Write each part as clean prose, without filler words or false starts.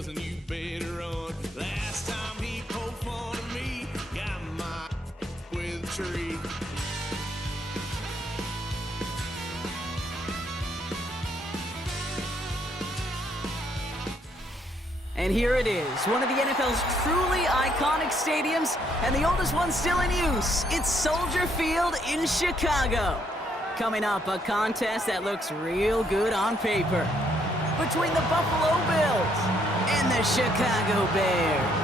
cousin, you better run. Last time he poked fun of me, got my with a tree. And here it is, one of the NFL's truly iconic stadiums, and the oldest one still in use. It's Soldier Field in Chicago. Coming up, a contest that looks real good on paper between the Buffalo Bills and the Chicago Bears.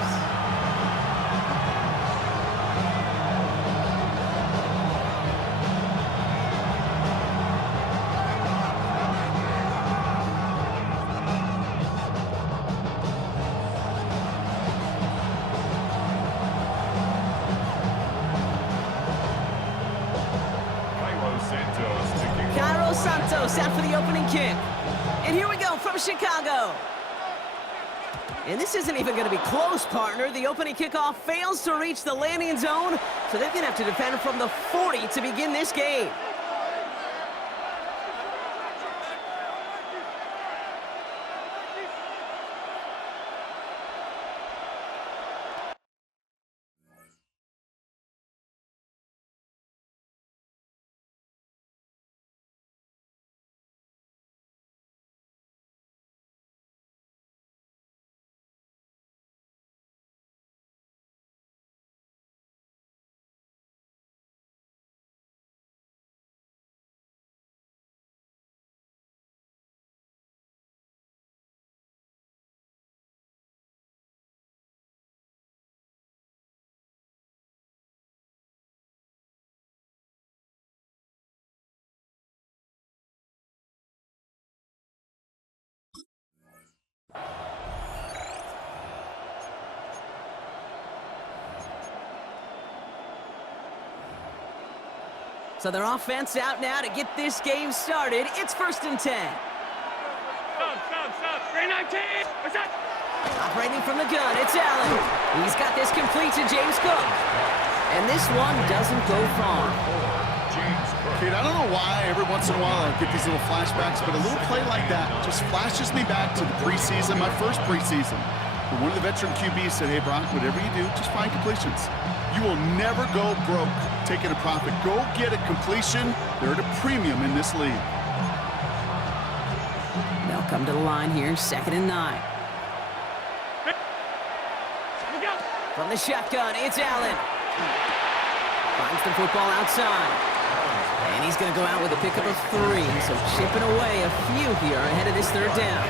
Santos out for the opening kick. And here we go from Chicago. And this isn't even going to be close, partner. The opening kickoff fails to reach the landing zone, so they're going to have to defend from the 40 to begin this game. So their offense out now to get this game started. It's 1st and 10. Stop. 319. What's that? Operating from the gun, it's Allen. He's got this complete to James Cook. And this one doesn't go far. Kate, I don't know why every once in a while I get these little flashbacks, but a little play like that just flashes me back to the preseason, my first preseason. But one of the veteran QBs said, hey, Brock, whatever you do, just find completions. You will never go broke taking a profit. Go get a completion. They're at a premium in this league. They'll come to the line here, 2nd and 9. From the shotgun, it's Allen. Finds the football outside. And he's going to go out with a pickup of 3. So chipping away a few here ahead of this 3rd down.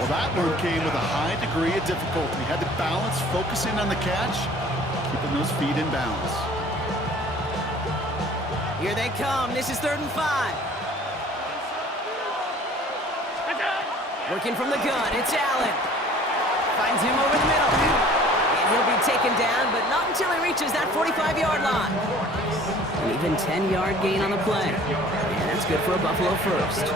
Well, that one came with a high degree of difficulty. Had to balance, focusing on the catch, keeping those feet in balance. Here they come. This is 3rd and 5. Working from the gun, it's Allen. Finds him over the middle. And he'll be taken down, but not until he reaches that 45-yard line. An even 10-yard gain on the play. And that's good for a Buffalo first.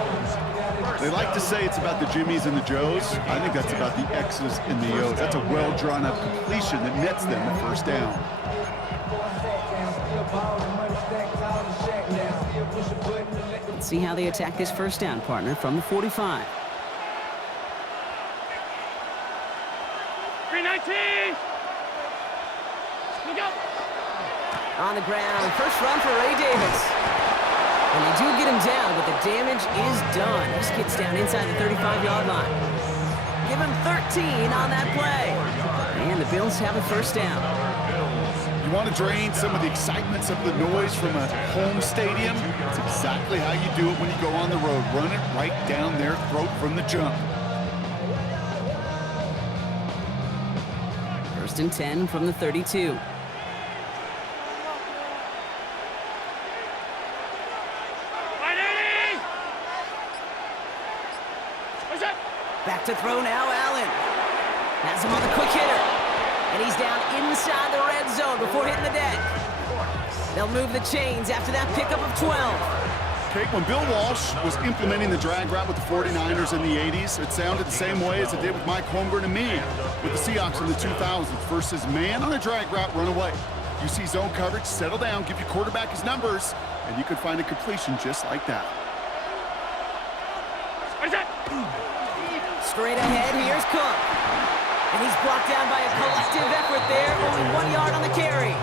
They like to say it's about the Jimmies and the Joes. I think that's about the X's and the O's. That's a well-drawn-up completion that nets them the 1st down. Let's see how they attack this 1st down, partner, from the 45. 319. On the ground, first run for Ray Davis. And they do get him down, but the damage is done. This gets down inside the 35-yard line. Give him 13 on that play. And the Bills have a 1st down. You want to drain some of the excitement, some of the noise from a home stadium? It's exactly how you do it when you go on the road. Run it right down their throat from the jump. 1st and 10 from the 32. Back to throw now, Allen. Has him on the quick hitter. And he's down inside the red zone before hitting the deck. They'll move the chains after that pickup of 12. Okay, when Bill Walsh was implementing the drag route with the 49ers in the 80s, it sounded the same way as it did with Mike Holmgren and me with the Seahawks in the 2000s versus man on a drag route, run away. You see zone coverage, settle down, give your quarterback his numbers, and you can find a completion just like that. Straight ahead, here's Cook. And he's blocked down by a collective effort there, only 1 yard on the carry.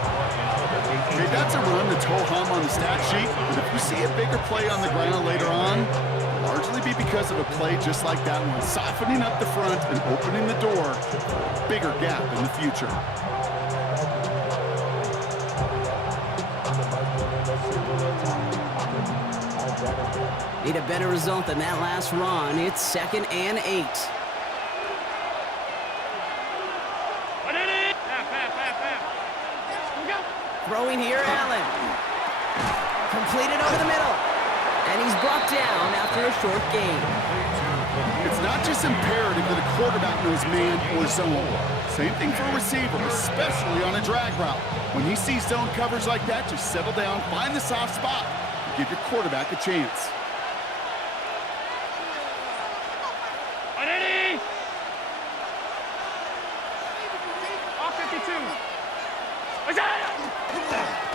Okay, that's a run that's ho-hum on the stat sheet, but if you see a bigger play on the ground later on, it'll largely be because of a play just like that one, softening up the front and opening the door for a bigger gap in the future. Need a better result than that last run. It's 2nd and 8. Throwing here, Allen. Completed over the middle. And he's brought down after a short gain. It's not just imperative that a quarterback knows man or zone. Same thing for a receiver, especially on a drag route. When he sees zone coverage like that, just settle down, find the soft spot, and give your quarterback a chance.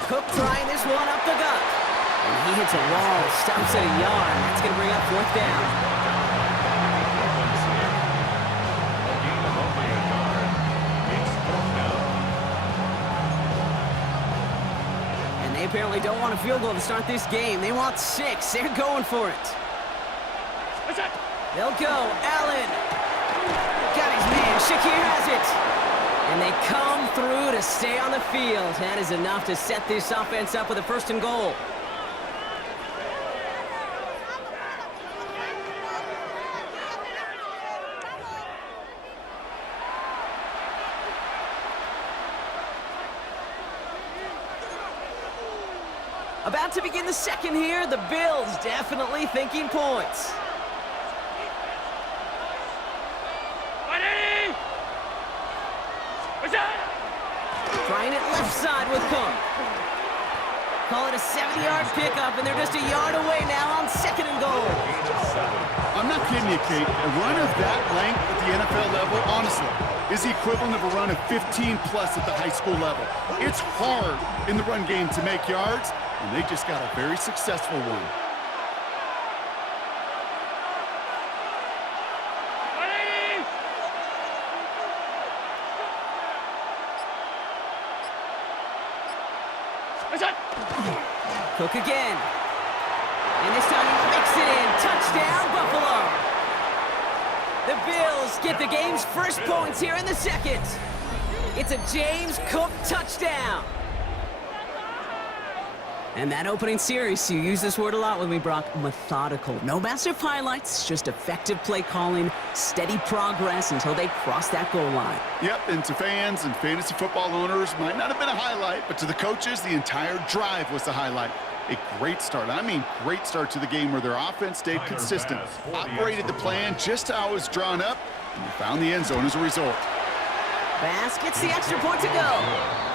Cook trying this one up the gut. And he hits a wall, stops at a yard. That's going to bring up 4th down. And they apparently don't want a field goal to start this game. They want 6. They're going for it. They'll go. Allen. Got his man. Shakir has it. And they come through to stay on the field. That is enough to set this offense up with a 1st and goal. About to begin the 2nd here. The Bills definitely thinking points. Trying it left side with Cook. Call it a 70-yard pickup, and they're just a yard away now on 2nd and goal. I'm not kidding you, Kate. A run of that length at the NFL level, honestly, is the equivalent of a run of 15-plus at the high school level. It's hard in the run game to make yards, and they just got a very successful one. Cook again. And this time he makes it in. Touchdown, Buffalo. The Bills get the game's first points here in the 2nd. It's a James Cook touchdown. And that opening series, you use this word a lot with me, Brock, methodical. No massive highlights, just effective play calling, steady progress until they cross that goal line. Yep, and to fans and fantasy football owners, might not have been a highlight, but to the coaches, the entire drive was the highlight. A great start, I mean great start to the game where their offense stayed consistent, operated the plan just how it was drawn up, and they found the end zone as a result. Bass gets the extra point to go.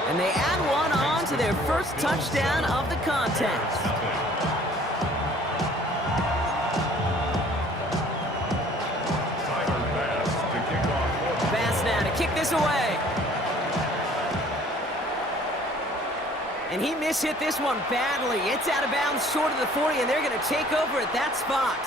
And they add one on to their first touchdown of the contest. Bass now to kick this away. And he mishit this one badly. It's out of bounds short of the 40, and they're going to take over at that spot.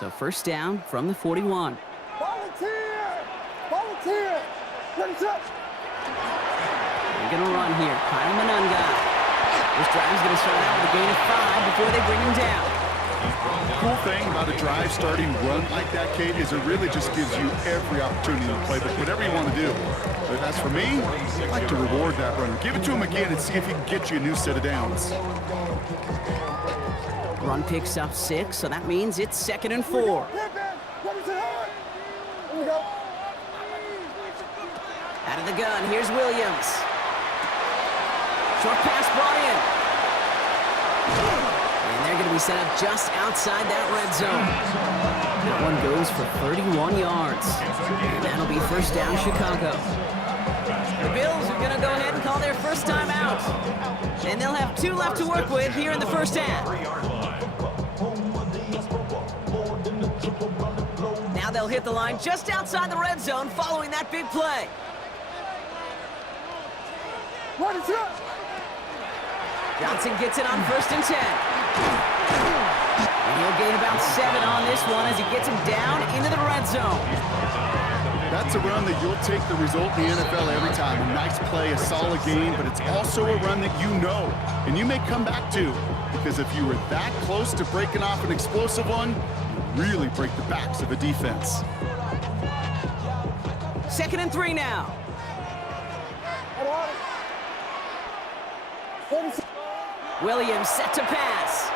So 1st down from the 41. Volunteer! Volunteer! Ready, set! They're going to run here. Kyle Manunga. This drive's going to start out with a gain of 5 before they bring him down. The cool thing about a drive starting run like that, Kate, is it really just gives you every opportunity to play whatever you want to do. But as for me, I like to reward that runner. Give it to him again and see if he can get you a new set of downs. Run picks up 6, so that means it's 2nd and 4. Out of the gun, here's Williams. Short pass brought in. And they're going to be set up just outside that red zone. That one goes for 31 yards. And that'll be 1st down, Chicago. The Bills are going to go ahead and call their first time out. And they'll have 2 left to work with here in the first half. Now they'll hit the line just outside the red zone following that big play. Run it up. Johnson gets it on 1st and 10. And he'll gain about 7 on this one as he gets him down into the red zone. That's a run that you'll take the result in the NFL every time. A nice play, a solid game, but it's also a run that you know and you may come back to, because if you were that close to breaking off an explosive one, you really break the backs of a defense. 2nd and 3 now. Williams set to pass.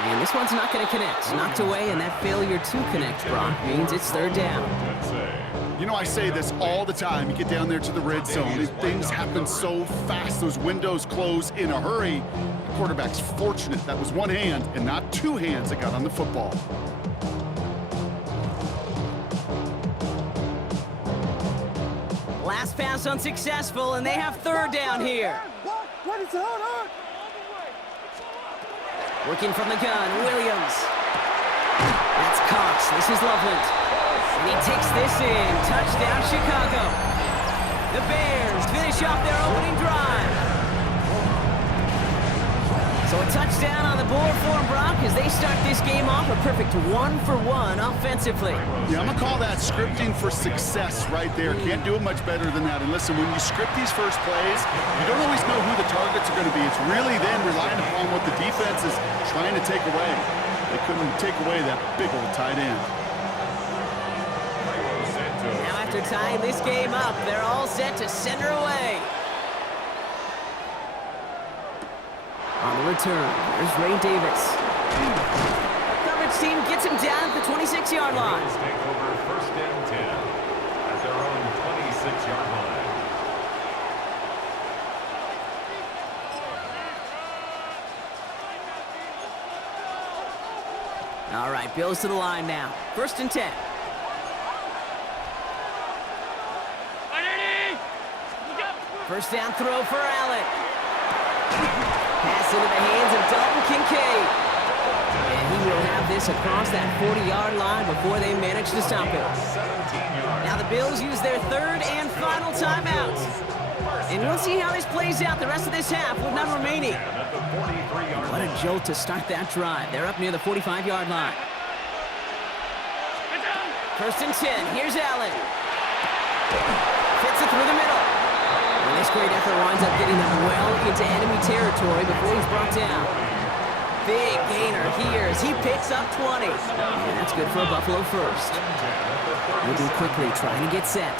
And this one's not going to connect. Knocked away, and that failure to connect, Brock, means it's 3rd down. You know, I say this all the time. You get down there to the red zone, and things happen so fast. Those windows close in a hurry. The quarterback's fortunate that was one hand and not 2 hands that got on the football. Last pass unsuccessful, and they have 3rd down here. Working from the gun, Williams. That's Cox. This is Loveland. And he takes this in. Touchdown, Chicago. The Bears finish off their opening drive. So a touchdown on the board for them, Brock, as they start this game off a perfect 1-for-1 offensively. Yeah, I'm going to call that scripting for success right there. Can't do it much better than that. And listen, when you script these first plays, you don't always know who the targets are going to be. It's really then relying upon what the defense is trying to take away. They couldn't take away that big old tight end. Now after tying this game up, they're all set to send her away. On the return, there's Ray Davis. Coverage team gets him down at the 26-yard line. Take over 1st and 10 at their own 26-yard line. All right, Bills to the line now. 1st and 10. First down throw for Allen. Pass into the hands of Dalton Kincaid. And he will have this across that 40-yard line before they manage to stop it. Now the Bills use their 3rd and final timeout. And we'll see how this plays out the rest of this half with none remaining. What a jolt to start that drive. They're up near the 45-yard line. 1st and 10. Here's Allen. Fits it through the middle. And this great effort winds up getting them well into enemy territory before he's brought down. Big gainer here as he picks up 20. And that's good for a Buffalo first. Moving quickly, trying to get set.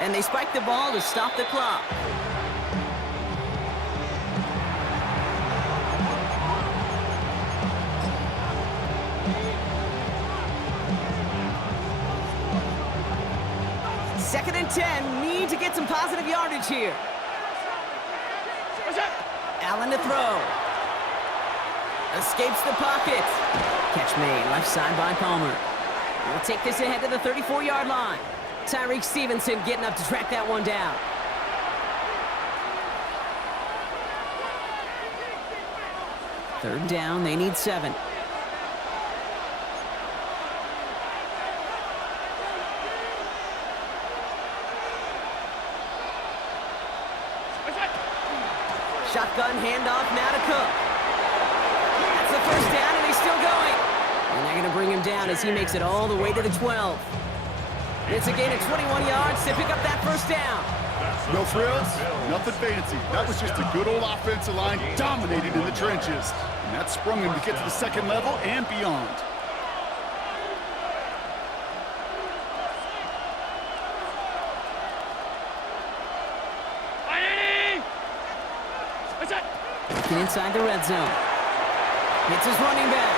And they spike the ball to stop the clock. Second and 10, need to get some positive yardage here. Allen to throw. Escapes the pocket. Catch made, left side by Palmer. We'll take this ahead to the 34-yard line. Tyreek Stevenson getting up to track that one down. Third down, they need 7. Shotgun handoff now to Cook. That's the first down, and he's still going. And they're going to bring him down as he makes it all the way to the 12. It's a gain of 21 yards to pick up that first down. No frills, nothing fancy. That was just a good old offensive line dominating in the trenches. And that sprung him to get to the second level and beyond. Inside the red zone. Hits his running back.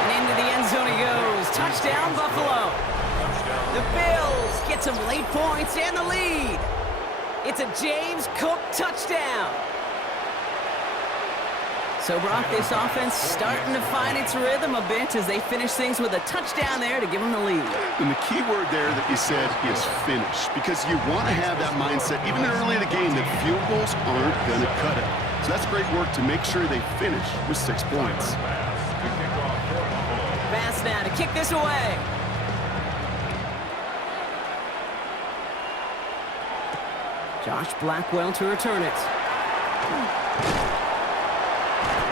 And into the end zone he goes. Touchdown, Buffalo. The Bills get some late points and the lead. It's a James Cook touchdown. So, Brock, this offense starting to find its rhythm a bit as they finish things with a touchdown there to give them the lead. And the key word there that you said is finish, because you want to have that mindset, even early in the game, that field goals aren't going to cut it. So that's great work to make sure they finish with 6 points. Pass now to kick this away. Josh Blackwell to return it.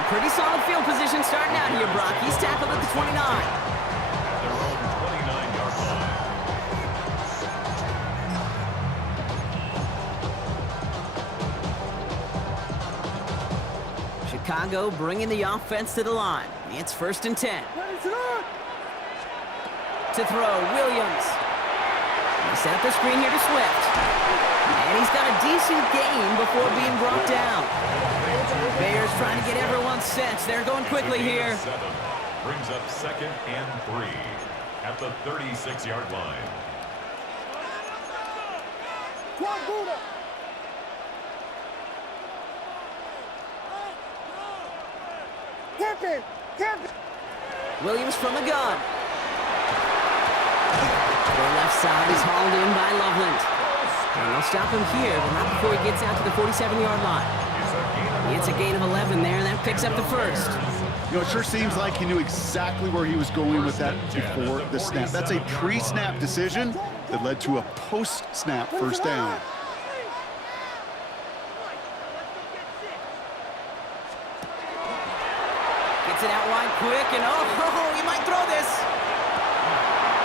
Pretty solid field position starting out here, Brock. He's tackled at the 29. Their own 29-yard line. Chicago bringing the offense to the line. It's 1st and 10. To throw, Williams. He set up the screen here to Swift. And he's got a decent gain before being brought down. Bears trying to get everyone set. They're going quickly here. Brings up 2nd and 3 at the 36-yard line. Williams from the gun. The left side is hauled in by Loveland. And they'll stop him here, but not before he gets out to the 47-yard line. It's a gain of 11 there, and that picks up the 1st. You know, it sure seems like he knew exactly where he was going with that before the snap. That's a pre-snap decision that led to a post-snap 1st down. Gets it out wide quick, and oh, he might throw this.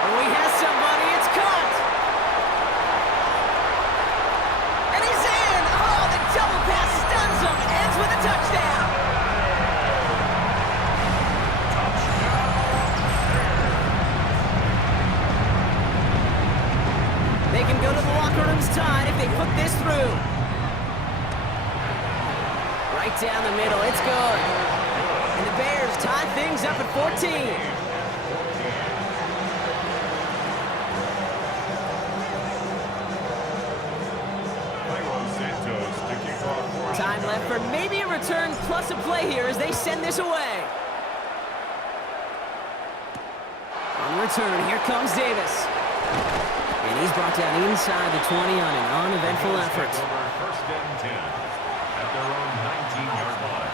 Oh, he has somebody. It's caught. And he's in. Oh, the double pass stuns him. Ends with a touchdown. They can go to the locker rooms tied if they put this through. Right down the middle. It's good. And the Bears tie things up at 14. Time left for maybe a return plus a play here as they send this away. On return, here comes Davis. And he's brought down inside the 20 on an uneventful effort. 1st and 10 at their own 19-yard line.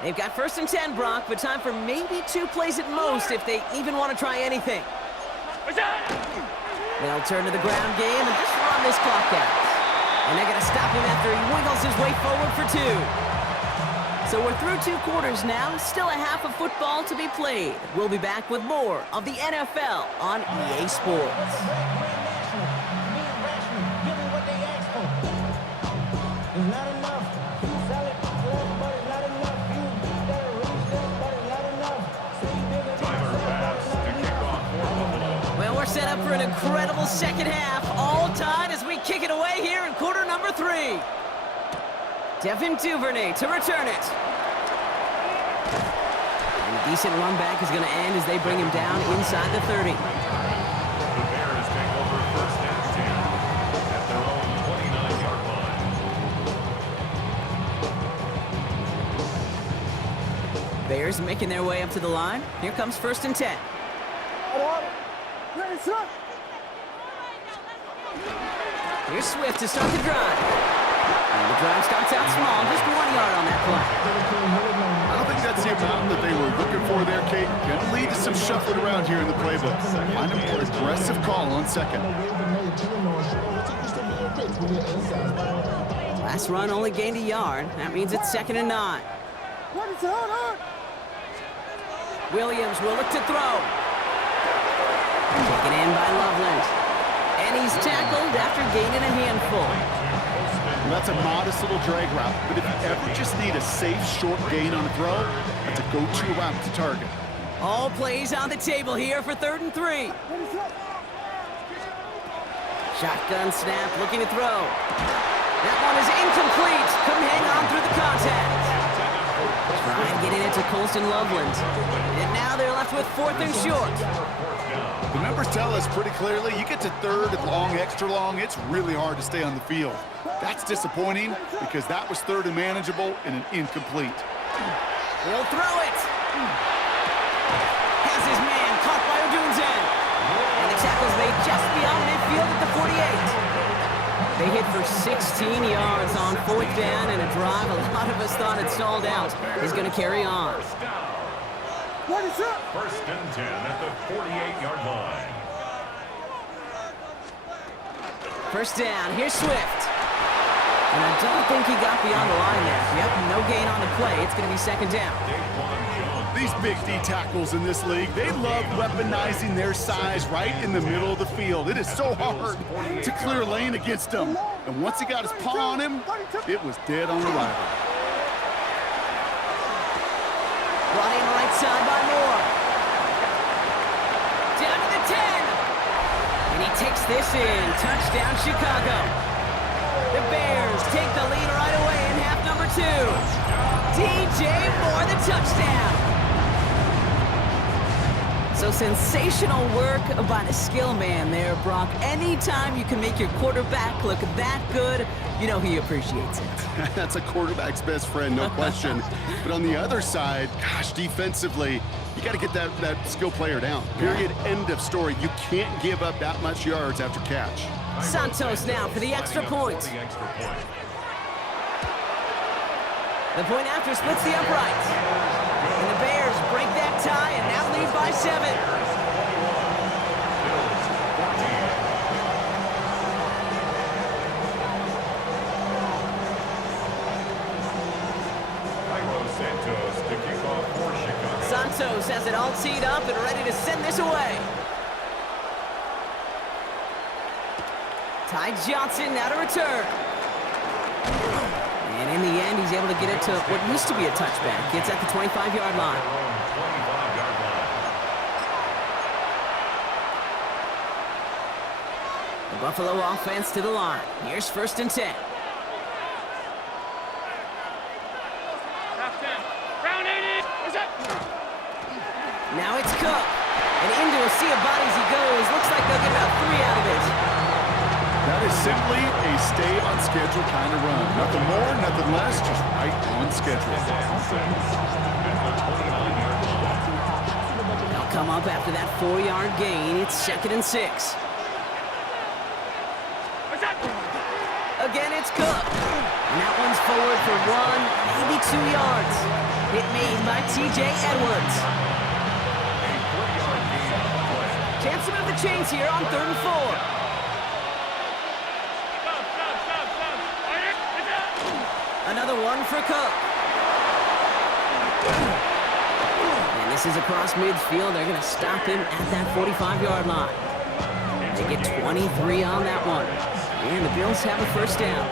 They've got 1st and 10, Brock, but time for maybe 2 plays at most if they even want to try anything. They'll turn to the ground game and just run this clock out. And they're going to stop him after he wiggles his way forward for 2. So we're through 2 quarters now. Still a half of football to be played. We'll be back with more of the NFL on EA Sports. Set up for an incredible second half, all tied as we kick it away here in quarter number 3. Devin Duvernay to return it. And a decent run back is going to end as they bring him down inside the 30. The Bears take over 1st and 10 at their own 29-yard line. Bears making their way up to the line. Here comes 1st and 10. Here's Swift to start the drive. And the drive starts out small, just 1 yard on that play. I don't think that's the amount that they were looking for there, Kate. Can lead to some shuffling around here in the playbook. Find an aggressive call on 2nd. Last run only gained a yard. That means it's 2nd and 9. Williams will look to throw. Taken in by Loveland. And he's tackled after gaining a handful. Well, that's a modest little drag route, but if you ever just need a safe, short gain on a throw, that's a go-to route to target. All plays on the table here for 3rd and 3. Shotgun snap, looking to throw. That one is incomplete. Couldn't hang on through the contact. Trying to get it into Colston Loveland. And now they're left left with 4th and short. The numbers tell us pretty clearly, you get to 3rd and long, extra long, it's really hard to stay on the field. That's disappointing because that was 3rd and manageable and an incomplete. He'll throw it. Has his man caught by Odunzen. And the tackle's made just beyond midfield at the 48. They hit for 16 yards on 4th down, and a drive a lot of us thought had stalled out is going to carry on. What is up? 1st and 10 at the 48-yard line. 1st down, here's Swift. And I don't think he got beyond the line there. Yep, no gain on the play. It's going to be 2nd down. These big D tackles in this league, they love weaponizing their size right in the middle of the field. It is so hard to clear lane against them. And once he got his paw on him, it was dead on arrival. Brought in right side by Moore. Down to the 10. And he takes this in. Touchdown, Chicago. The Bears take the lead right away in half number 2. DJ Moore, the touchdown. So sensational work by the skill man there, Brock. Anytime you can make your quarterback look that good, you know he appreciates it. That's a quarterback's best friend, no question. But on the other side, gosh, defensively, you got to get that skill player down. Period, end of story. You can't give up that much yards after catch. Santos now for the extra point. The point after splits the upright. And the Bears break that tie and now lead by 7. Santos has it all teed up and ready to send this away. Ty Johnson now to return. And in the end, he's able to get it to what used to be a touchback. It's at the 25-yard line. The Buffalo offense to the line. Here's 1st and 10. Now it's Cook. And into a sea of bodies he goes. Looks like they'll get about 3 out of it. That is simply a stay-on-schedule kind of run. Nothing more, nothing less, just right on schedule. They'll come up after that 4-yard gain. It's 2nd and 6. Again, it's Cook. And that one's forward for 1, maybe 2 yards. Hit made by T.J. Edwards. Chance to move the chains here on 3rd and 4. Another one for Cook. And this is across midfield. They're going to stop him at that 45-yard line. They get 23 on that one. And the Bills have a 1st down.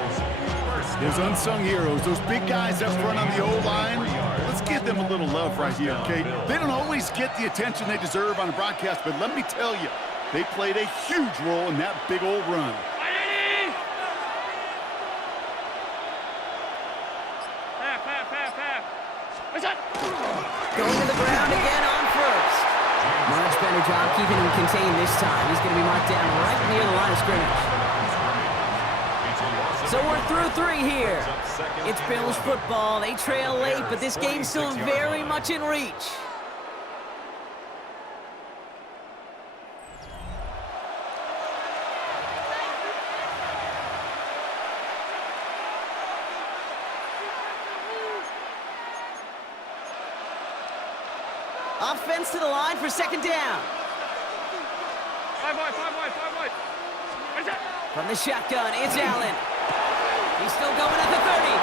Those unsung heroes, those big guys up front on the O-line, let's give them a little love right here, okay? They don't always get the attention they deserve on a broadcast, but let me tell you, they played a huge role in that big old run. Going to the ground again on 1st. Much better job keeping him contained this time. He's going to be marked down right near the line of scrimmage. So we're through 3 here. It's Bills football. They trail late, but this game's still very much in reach. Offense to the line for 2nd down. 5 wide. From the shotgun, it's Allen. He's still going at the 30.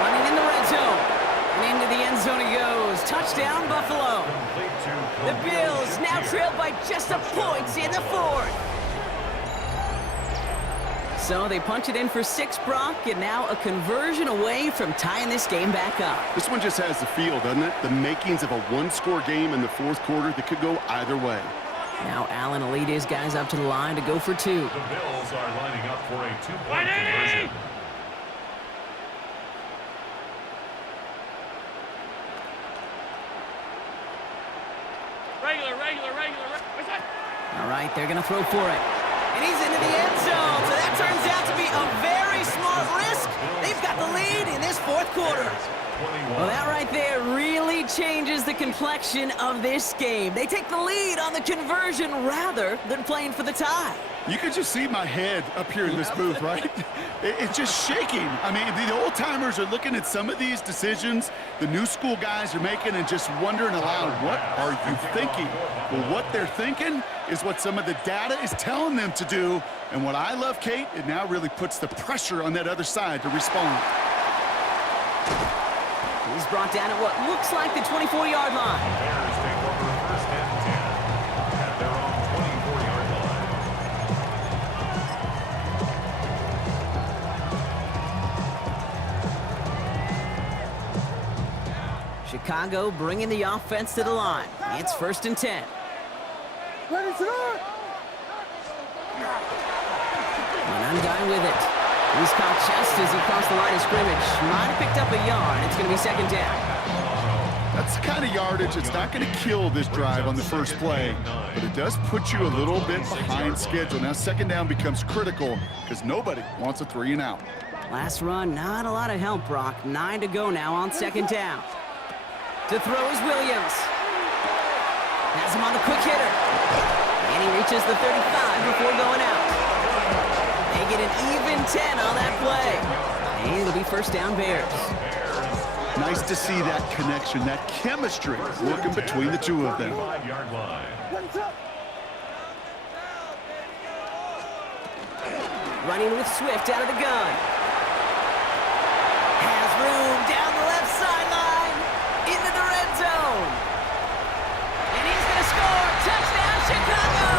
Running in the red zone. And into the end zone he goes. Touchdown, Buffalo. The Bills now trail by just a point in the 4th. So they punch it in for 6, Brock, and now a conversion away from tying this game back up. This one just has the feel, doesn't it? The makings of a 1-score game in the 4th quarter that could go either way. Now Allen will lead his guys up to the line to go for 2. The Bills are lining up for a 2-point conversion. Regular. Regular. What's that? All right, they're going to throw for it. And he's into the end zone, so that turns out to be a very smart risk. They've got the lead in this fourth quarter. Well, that right there really changes the complexion of this game. They take the lead on the conversion rather than playing for the tie. You can just see my head up here in this booth, right? It's just shaking. I mean, the old-timers are looking at some of these decisions the new school guys are making and just wondering aloud, what are you thinking? Well, what they're thinking is what some of the data is telling them to do. And what I love, Kate, it now really puts the pressure on that other side to respond. He's brought down at what looks like the 24-yard line. Bears take over first and 10 at their own 24-yard line. Chicago bringing the offense to the line. It's first and 10. Ready to go! And Undyne with it. He's caught just as he crossed the line of scrimmage. Might have picked up a yard. It's going to be second down. That's the kind of yardage that's not going to kill this drive on the first play, but it does put you a little bit behind schedule. Now second down becomes critical because nobody wants a 3 and out. Last run, not a lot of help, Brock. 9 to go now on second down. To throw is Williams. Has him on the quick hitter. And he reaches the 35 before going out. They get an even 10 on that play. And it'll be first down Bears. Nice to see that connection, that chemistry working between the two of them. 5-yard line. Running with Swift out of the gun. Has room down the left sideline. Into the red zone. And he's going to score. Touchdown, Chicago.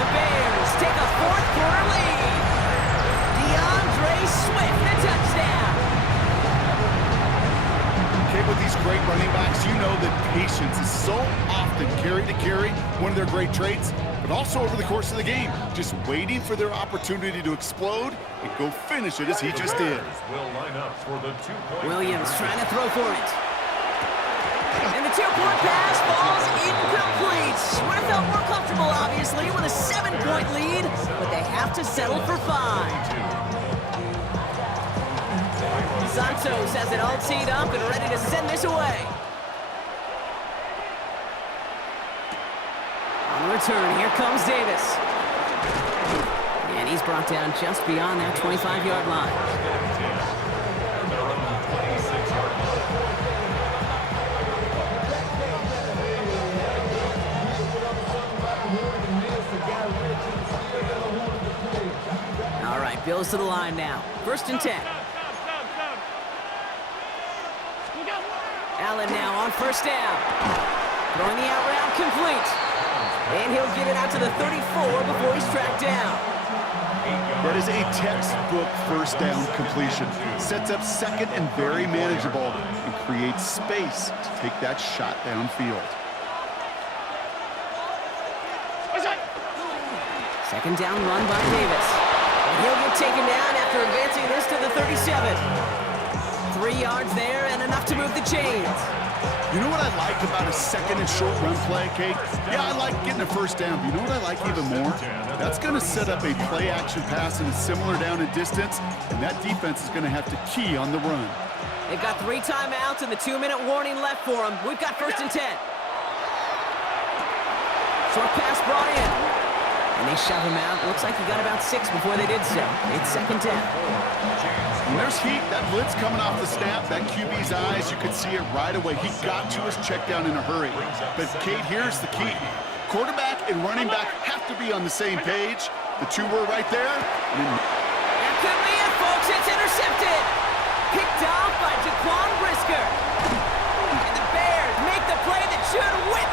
The Bears take a fourth quarter lead. DeAndre Swift, a touchdown. Okay, with these great running backs, you know that patience is so often carry to carry, one of their great traits, but also over the course of the game, just waiting for their opportunity to explode and go finish it as he just did. Will line up for the 2-point. Williams trying to throw for it. And the 2-point pass falls incomplete. Would have felt more comfortable, obviously, with a 7-point lead, but they have to settle for 5. Santos has it all teed up and ready to send this away. On the return, here comes Davis. And he's brought down just beyond that 25-yard line. Their own 26-yard line. All right, Bills to the line now. First and 10. Allen now on first down. Throwing the out route complete. And he'll get it out to the 34 before he's tracked down. That is a textbook first down completion. Sets up second and very manageable and creates space to take that shot downfield. Second down run by Davis. And he'll get taken down after advancing this to the 37. 3 yards there and enough to move the chains. You know what I like about a second and short run play, Kate? Yeah, I like getting a first down, but you know what I like even more? That's going to set up a play-action pass in a similar down and distance, and that defense is going to have to key on the run. They've got 3 timeouts and the 2-minute warning left for them. We've got first and 10. Short pass brought in. And they shove him out. Looks like he got about 6 before they did so. It's second down. And there's heat. That blitz coming off the snap. That QB's eyes, you could see it right away. He got to his check down in a hurry. But, Kate, here's the key. Quarterback and running back have to be on the same page. The two were right there. That could be it, folks. It's intercepted. Picked off by Jaquan Brisker. And the Bears make the play that should win